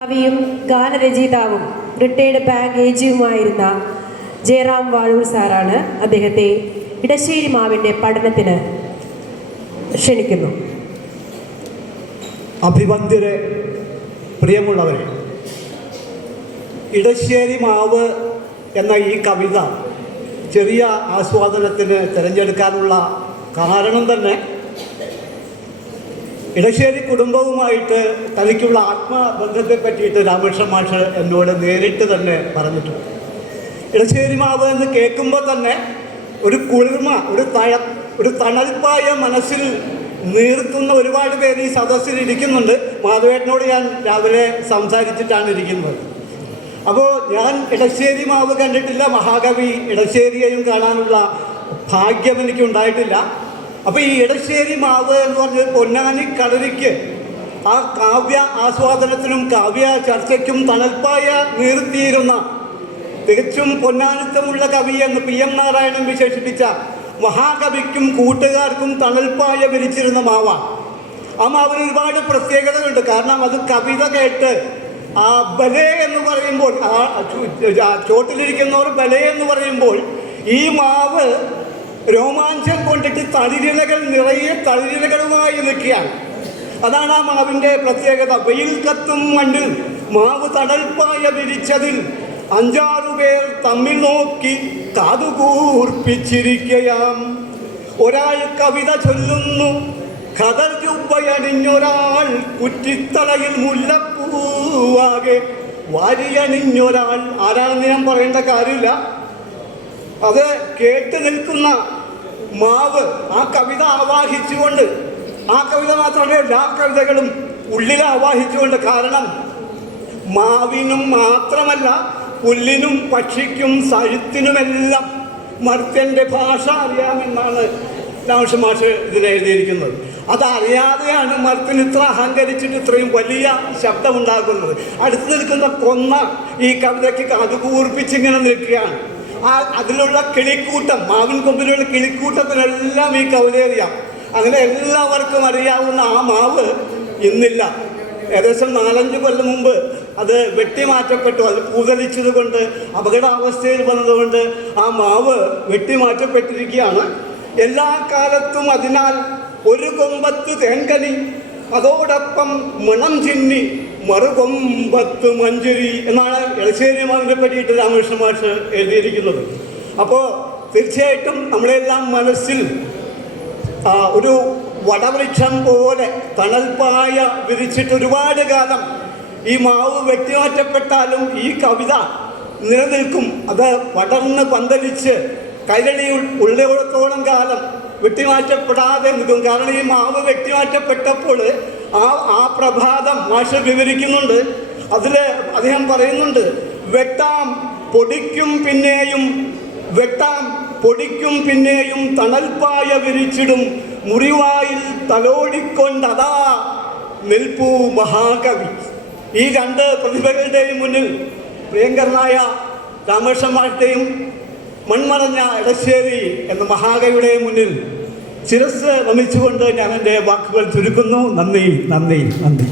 കവിയും ഗാനരചയിതാവും retired bank ഏജിയുമായിരുന്ന ജയറാം വാഴൂർ സാറാണ് അദ്ദേഹത്തെ ഇടശ്ശേരി മാവിന്റെ പഠനത്തിന് ക്ഷണിക്കുന്നു. അഭിവന്ദ്യരെ പ്രിയമുള്ളവരെ ഇടശ്ശേരി മാവ് എന്ന ഈ കവിത ചെറിയ ആസ്വാദനത്തിന് തിരഞ്ഞെടുക്കാനുള്ള കാരണം തന്നെ ഇടശ്ശേരി കുടുംബവുമായിട്ട് തനിക്കുള്ള ആത്മബന്ധത്തെ പറ്റിയിട്ട് രാമകൃഷ്ണൻ മാഷ് എന്നോട് നേരിട്ട് തന്നെ പറഞ്ഞിട്ടുണ്ട്. ഇടശ്ശേരി മാവ് എന്ന് കേൾക്കുമ്പോൾ തന്നെ ഒരു കുളിർമ ഒരു തഴ ഒരു തണൽപ്പായ മനസ്സിൽ നീർത്തുന്ന ഒരുപാട് പേര് ഈ സദസ്സിൽ ഇരിക്കുന്നുണ്ട്. മാധവേട്ടനോട് ഞാൻ രാവിലെ സംസാരിച്ചിട്ടാണ് ഇരിക്കുന്നത്. അപ്പോൾ ഞാൻ ഇടശ്ശേരി മാവ് കണ്ടിട്ടില്ല മഹാകവി ഇടശ്ശേരിയെയും കാണാനുള്ള ഭാഗ്യം എനിക്ക് ഉണ്ടായിട്ടില്ല അപ്പോൾ ഈ ഇടശ്ശേരി മാവ് എന്ന് പറഞ്ഞ പൊന്നാനി കളരിക്ക് ആ കാവ്യ ആസ്വാദനത്തിനും കാവ്യ ചർച്ചയ്ക്കും തണൽപ്പായ നിർത്തിയിരുന്ന തികച്ചും പൊന്നാനിത്തമുള്ള കവി എന്ന് പി എം നാരായണൻ വിശേഷിപ്പിച്ച മഹാകവിക്കും കൂട്ടുകാർക്കും തണൽപ്പായ വിരിച്ചിരുന്ന മാവാണ് ആ മാവിന് ഒരുപാട് പ്രത്യേകതകളുണ്ട്. കാരണം അത് കവിത കേട്ട് ആ ബലേ എന്ന് പറയുമ്പോൾ ആ ചോട്ടിലിരിക്കുന്നവർ ബലേ എന്ന് പറയുമ്പോൾ ഈ മാവ് രോമാഞ്ചം കൊണ്ടിട്ട് തളിരിലകൾ നിറയെ തളിരിലകളുമായി നിൽക്കുകയാണ്. അതാണ് ആ മാവിന്റെ പ്രത്യേകത. വെയിൽ കത്തും മണ്ണിൽ മാവ് തണൽപ്പായ വിരിച്ചതിൽ അഞ്ചാറു പേർ തമ്മിൽ നോക്കി കാതുകൂർപ്പിച്ചിരിക്കയാം ഒരാൾ കവിത ചൊല്ലുന്നു. കതർ ജുബ്ബയണിഞ്ഞൊരാൾ കുറ്റിത്തലയിൽ മുല്ലപ്പൂവാകെ വാരിയണിഞ്ഞൊരാൾ. ആരാണെന്ന് ഞാൻ പറയേണ്ട കാര്യമില്ല. അത് കേട്ട് നിൽക്കുന്ന മാവ് ആ കവിത ആവാഹിച്ചുകൊണ്ട് ആ കവിത മാത്രമല്ല എല്ലാ കവിതകളും ഉള്ളിൽ ആവാഹിച്ചുകൊണ്ട് കാരണം മാവിനും മാത്രമല്ല പുല്ലിനും പക്ഷിക്കും സഴുത്തിനുമെല്ലാം മർത്യന്റെ ഭാഷ അറിയാമെന്നാണ് രാമകൃഷ്ണ മാഷ് ഇതിൽ എഴുതിയിരിക്കുന്നത്. അതറിയാതെയാണ് മർത്യൻ ഇത്ര അഹങ്കരിച്ചിട്ട് ഇത്രയും വലിയ ശബ്ദമുണ്ടാക്കുന്നത്. അടുത്ത് നിൽക്കുന്ന കൊന്ന ഈ കവിതയ്ക്ക് അതുകൂർപ്പിച്ചിങ്ങനെ നിൽക്കുകയാണ്. ആ അതിലുള്ള കിളിക്കൂട്ടം മാവിൻ കൊമ്പിലുള്ള കിളിക്കൂട്ടത്തിനെല്ലാം ഈ കവലേറിയാം അങ്ങനെ എല്ലാവർക്കും അറിയാവുന്ന ആ മാവ് ഇന്നില്ല. ഏകദേശം നാലഞ്ച് കൊല്ലം മുമ്പ് അത് വെട്ടിമാറ്റപ്പെട്ടു. അത് പൂതലിച്ചത് കൊണ്ട് അപകടാവസ്ഥയിൽ വന്നതുകൊണ്ട് ആ മാവ് വെട്ടിമാറ്റപ്പെട്ടിരിക്കുകയാണ്. എല്ലാ കാലത്തും അതിനാൽ ഒരു കൊമ്പത്ത് തേൻകനി അതോടൊപ്പം മണം ചിന്നി മറുകൊമ്പത്ത് മഞ്ചരി എന്നാണ് എളശ്ശേരി മാറിനെ പറ്റിയിട്ട് രാമകൃഷ്ണ മാഷ് എഴുതിയിരിക്കുന്നത്. അപ്പോൾ തീർച്ചയായിട്ടും നമ്മളെല്ലാം മനസ്സിൽ ഒരു വടവൃക്ഷം പോലെ തണൽപ്പായ വിരിച്ചിട്ട് ഒരുപാട് കാലം ഈ മാവ് വ്യക്തിമാറ്റപ്പെട്ടാലും ഈ കവിത നിലനിൽക്കും. അത് പടർന്ന് പന്തലിച്ച് കൈരളി ഉള്ളിടത്തോളം കാലം വെട്ടിമാറ്റപ്പെടാതെ നിൽക്കും. കാരണം ഈ മാവ് വെട്ടിമാറ്റപ്പെട്ടപ്പോൾ ആ ആ പ്രഭാതം മാഷ് വിവരിക്കുന്നുണ്ട്. അതിൽ അദ്ദേഹം പറയുന്നുണ്ട് വെട്ടാം പൊടിക്കും പിന്നെയും വെട്ടാം പൊടിക്കും പിന്നെയും തണൽപ്പായ വിരിച്ചിടും. മുറിവായിൽ തലോടിക്കൊണ്ടതാ നിൽപ്പൂ മഹാകവി. ഈ രണ്ട് പ്രതിഭകളുടെയും മുന്നിൽ പ്രിയങ്കരനായ രാമകൃഷ്ണന്മാരുടെയും മൺമറഞ്ഞ ഇടശ്ശേരി എന്ന മഹാകവിയുടെ മുന്നിൽ ശിരസ് വമിച്ചുകൊണ്ട് ഞാൻ എന്റെ വാക്കുകൾ ചുരുക്കുന്നു. നന്ദി നന്ദി നന്ദി.